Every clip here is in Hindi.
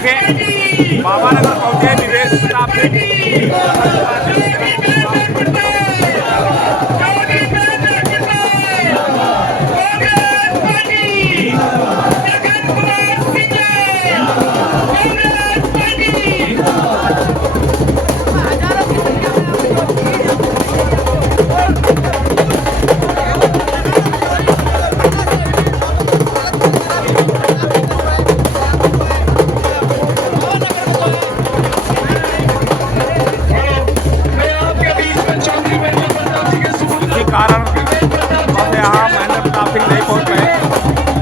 देखें बाबा नगर पहुंचे विवेक प्रताप कारण हम यहाँ महेंद्र प्रताप सिंह नहीं पहुँच पाए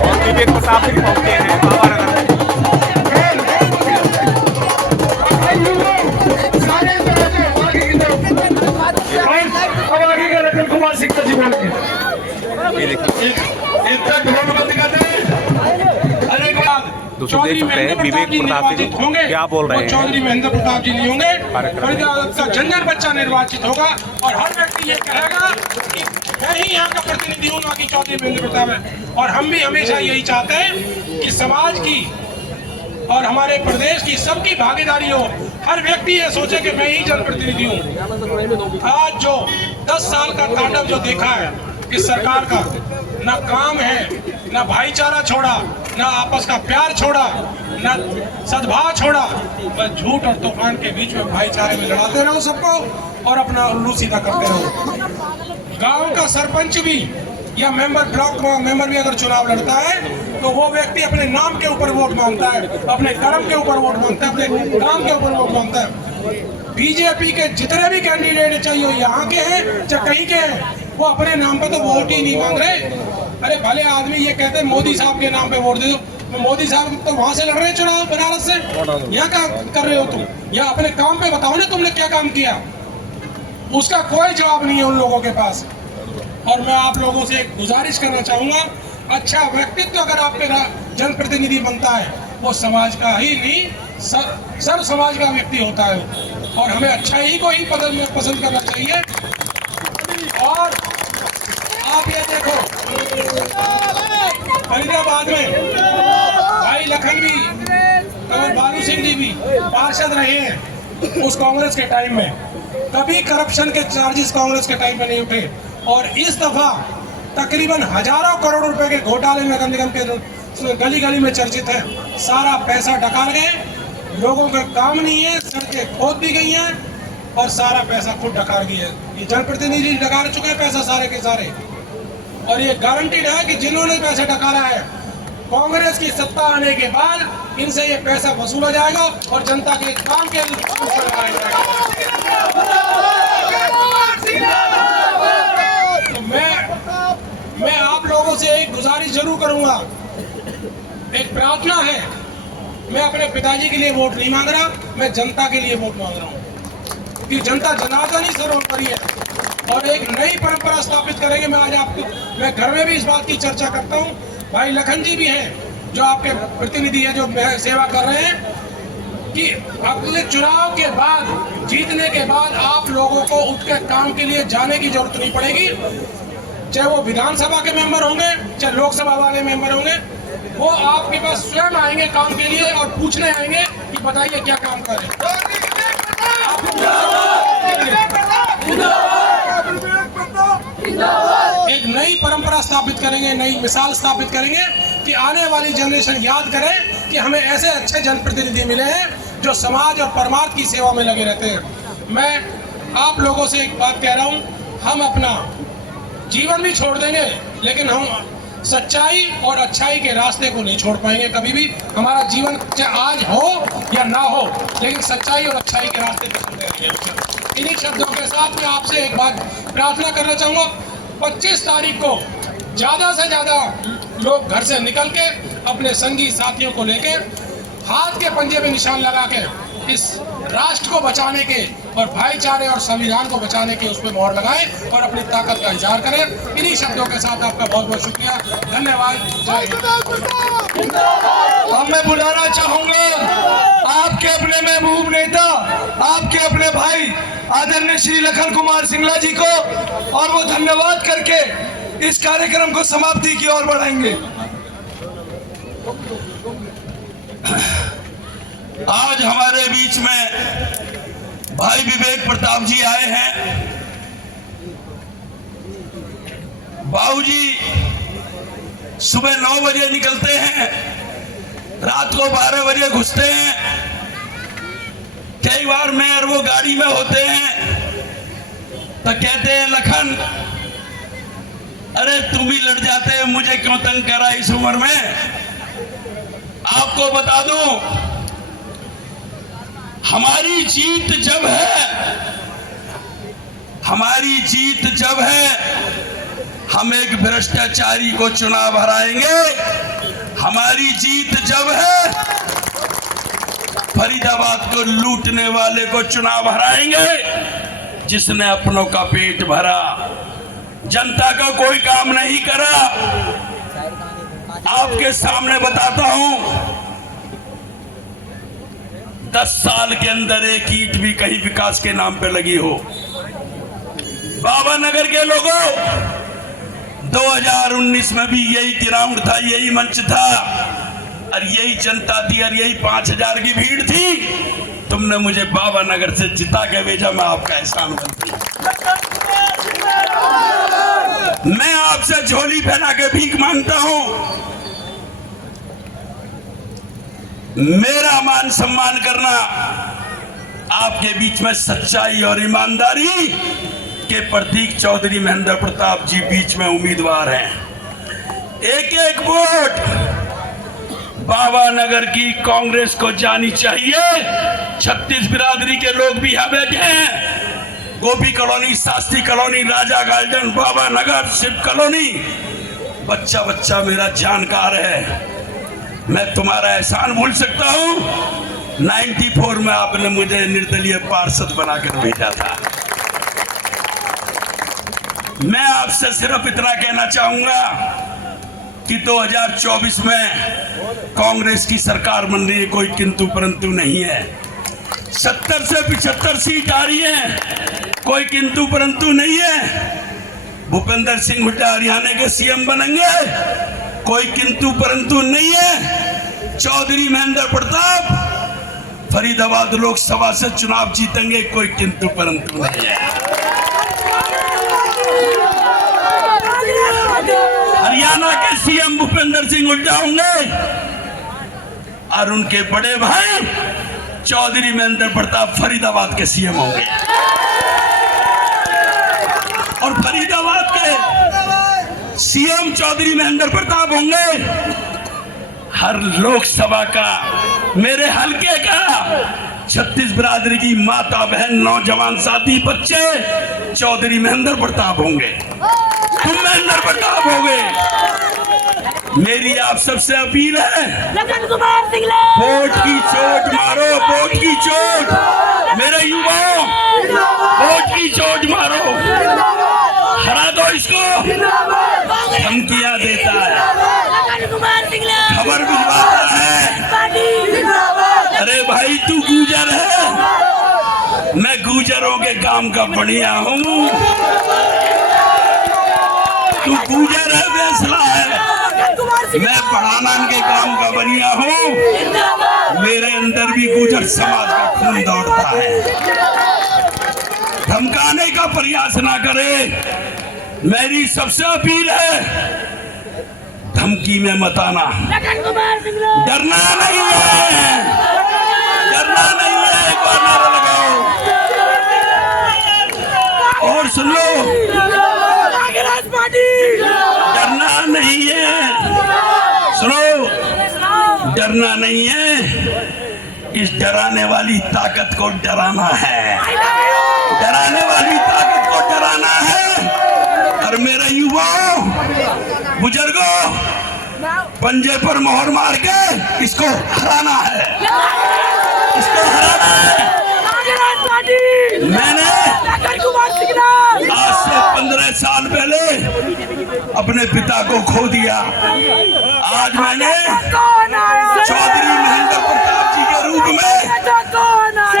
और विवेक प्रताप सिंह पहुँचे हैं बाबा नगर में। दोस्तों देख सकते हैं विवेक प्रताप सिंह क्या बोल रहे हैं। चौधरी महेंद्र प्रताप जी नहीं होंगे, जनरल बच्चा निर्वाचित होगा और हर व्यक्ति ये कहेगा कि मैं ही यहाँ का प्रतिनिधि हूँ, ना कि चौधरी महेंद्र प्रताप है। और हम भी हमेशा यही चाहते हैं कि समाज की और हमारे प्रदेश की सबकी भागीदारी हो। हर व्यक्ति ये सोचे कि मैं ही जनप्रतिनिधि हूँ। आज जो 10 साल का तांडव जो देखा है इस सरकार का, ना काम है, ना भाईचारा छोड़ा, ना आपस का प्यार छोड़ा, ना सद्भाव छोड़ा, बस झूठ और तूफान के बीच में भाईचारे में लड़ाते रहो सबको और अपना उल्लू सीधा करते रहो। गांव का सरपंच भी या मेंबर, ब्लॉक मेंबर भी अगर चुनाव लड़ता है तो वो व्यक्ति अपने नाम के ऊपर वोट मांगता है, अपने कर्म के ऊपर वोट मांगता है, अपने काम के ऊपर वोट मांगता है। बीजेपी के जितने भी कैंडिडेट चाहिए यहाँ के हैं चाहे कहीं के हैं, वो अपने नाम पे तो वोट ही नहीं मांग रहे। अरे भले आदमी ये कहते हैं मोदी साहब के नाम पे वोट दे दो, मोदी साहब तो वहां से लड़ रहे हैं चुनाव बनारस से, यहाँ क्या कर रहे हो तुम? या अपने काम पे बताओ ना तुमने क्या काम किया। उसका कोई जवाब नहीं है उन लोगों के पास। और मैं आप लोगों से एक गुजारिश करना चाहूंगा, अच्छा व्यक्तित्व अगर आपके जनप्रतिनिधि बनता है वो समाज का ही नहीं सर्व समाज का व्यक्ति होता है और हमें अच्छा ही को ही पसंद करना चाहिए। और आप ये देखो फरीदाबाद में भाई लखन भी और बालू सिंह जी भी पार्षद रहे हैं उस कांग्रेस के टाइम में, कभी करप्शन के चार्जेस कांग्रेस के टाइम में नहीं उठे। और इस दफा तकरीबन हजारों करोड़ रुपए के घोटाले नगर निगम के गली गली में चर्चित है। सारा पैसा डकार गए, लोगों का काम नहीं है, सड़कें खोद दी गई हैं और सारा पैसा खुद डकार गई है। ये जनप्रतिनिधि डकार चुके हैं पैसा सारे के सारे। और ये गारंटीड है कि जिन्होंने पैसे डकारा है कांग्रेस की सत्ता आने के बाद इनसे ये पैसा वसूला जाएगा और जनता के काम के लगाया जाएगा। तो मैं आप लोगों से एक गुजारिश जरूर करूंगा, एक प्रार्थना है। मैं अपने पिताजी के लिए वोट नहीं मांग रहा, मैं जनता के लिए वोट मांग रहा हूँ कि जनता जनार्दन ही सर्वोपरि है और एक नई परंपरा स्थापित करेंगे। मैं घर में भी इस बात की चर्चा करता हूँ। भाई लखन जी भी हैं जो आपके प्रतिनिधि है, जो सेवा कर रहे हैं, कि अगले चुनाव के बाद, जीतने के बाद आप लोगों को उनके काम के लिए जाने की जरूरत नहीं पड़ेगी। चाहे वो विधानसभा के मेंबर होंगे, चाहे लोकसभा वाले मेंबर होंगे, वो आपके पास स्वयं आएंगे काम के लिए और पूछने आएंगे कि बताइए क्या काम करें। एक नई परंपरा स्थापित करेंगे, नई मिसाल स्थापित करेंगे कि आने वाली जनरेशन याद करे कि हमें ऐसे अच्छे जनप्रतिनिधि मिले हैं जो समाज और परमार्थ की सेवा में लगे रहते हैं। मैं आप लोगों से एक बात कह रहा हूं, हम अपना जीवन भी छोड़ देंगे लेकिन हम सच्चाई और अच्छाई के रास्ते को नहीं छोड़ पाएंगे कभी भी। हमारा जीवन चाहे आज हो या ना हो, लेकिन सच्चाई और अच्छाई के रास्ते पे चलते रहेंगे। इन्हीं शब्दों के साथ मैं आपसे एक बात प्रार्थना करना चाहूँगा, 25 तारीख को ज़्यादा से ज़्यादा लोग घर से निकल के अपने संगी साथियों को लेके हाथ के पंजे में निशान लगा के इस राष्ट्र को बचाने के और भाईचारे और संविधान को बचाने के उस पर मोहर लगाएं और अपनी ताकत का इजहार करें। इन्हीं शब्दों के साथ आपका बहुत बहुत शुक्रिया, धन्यवाद, जय हिंद। अब मैं बुलाना चाहूंगा आपके अपने महबूब नेता, आपके अपने भाई आदरणीय श्री लखन कुमार सिंगला जी को, और वो धन्यवाद करके इस कार्यक्रम को समाप्ति की ओर बढ़ाएंगे। आज हमारे बीच में भाई विवेक प्रताप जी आए हैं। बाबूजी सुबह 9 बजे निकलते हैं, रात को 12 बजे घुसते हैं। कई बार मैं और वो गाड़ी में होते हैं तो कहते हैं लखन अरे तुम भी लड़ जाते हैं, मुझे क्यों तंग करा इस उम्र में। आपको बता दूं, हमारी जीत जब है, हमारी जीत जब है, हम एक भ्रष्टाचारी को चुनाव हराएंगे। हमारी जीत जब है, फरीदाबाद को लूटने वाले को चुनाव हराएंगे, जिसने अपनों का पेट भरा, जनता का कोई काम नहीं करा। आपके सामने बताता हूं, 10 साल के अंदर एक ईंट भी कहीं विकास के नाम पे लगी हो। बाबा नगर के लोगों, 2019 में भी यही ग्राउंड था, यही मंच था और यही जनता थी और यही 5000 की भीड़ थी। तुमने मुझे बाबा नगर से जिता के भेजा, मैं आपका एहसान करती हूं। मैं आपसे झोली फैला के भीख मांगता हूं। मेरा मान सम्मान करना, आपके बीच में सच्चाई और ईमानदारी के प्रतीक चौधरी महेंद्र प्रताप जी बीच में उम्मीदवार हैं। एक एक वोट बाबा नगर की कांग्रेस को जानी चाहिए। 36 बिरादरी के लोग भी यहां बैठे हैं। गोपी कॉलोनी, शास्त्री कॉलोनी, राजा गार्डन, बाबा नगर, शिव कॉलोनी, बच्चा बच्चा मेरा जानकार है। मैं तुम्हारा एहसान भूल सकता हूं। 94 में आपने मुझे निर्दलीय पार्षद बनाकर भेजा था। मैं आपसे सिर्फ इतना कहना चाहूंगा कि 2024 में कांग्रेस की सरकार बन रही है, कोई किंतु परंतु नहीं है। 70 से 75 सीट आ रही है, कोई किंतु परंतु नहीं है। भूपेंद्र सिंह हुड्डा हरियाणा के सीएम बनेंगे, कोई किंतु परंतु नहीं है। चौधरी महेंद्र प्रताप फरीदाबाद लोकसभा से चुनाव जीतेंगे, कोई किंतु परंतु नहीं है। हरियाणा के सीएम भूपेंद्र सिंह हुड्डा होंगे और उनके बड़े भाई चौधरी महेंद्र प्रताप फरीदाबाद के सीएम होंगे। और फरीदाबाद के सीएम चौधरी महेंद्र प्रताप होंगे। हर लोकसभा का, मेरे हलके का 36 बिरादरी की माता बहन, नौजवान साथी, बच्चे चौधरी महेंद्र प्रताप होंगे। तुम महेंद्र प्रताप होंगे। मेरी आप सबसे अपील है, वोट की चोट मारो, वोट की चोट। मेरे युवाओं, वोट की चोट मारो, हरा दो इसको। धमकियां देता है, खबर भिजवाता है। अरे भाई तू गुजर है, मैं गुजरों के काम का बढ़िया हूँ। तू गुजर है, फैसला है, मैं पढ़ाना के काम का बढ़िया हूँ। मेरे अंदर भी गुजर समाज का खून दौड़ता है। धमकाने का प्रयास ना करे, मेरी सबसे अपील है, धमकी में मत आना। डरना नहीं है, डरना नहीं है। एक बार नारा लगाओ और सुन लो, डरना नहीं है। सुनो, डरना नहीं है, इस डराने वाली ताकत को डराना है, डराने वाली ताकत को डराना है। और मेरे युवाओं, बुजुर्गों, पंजे पर मोहर मार के इसको हराना है, इसको हराना है। मैंने आज से 15 साल पहले अपने पिता को खो दिया। आज मैंने चौधरी महेंद्र प्रताप जी के रूप में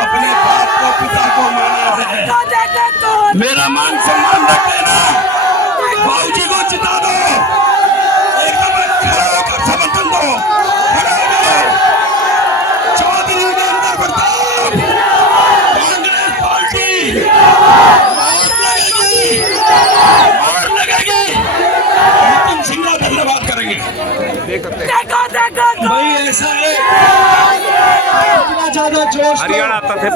अपने बाप को, पिता को माना है। मेरा मान सम्मान रख देना। बाबूजी को जिता दो, एकदम खड़ा होकर समर्थन दो, खड़ा हो जाओ। चौधरी देख सकते हैं भाई ऐसा है, इतना ज्यादा जोश तो हरियाणा तथे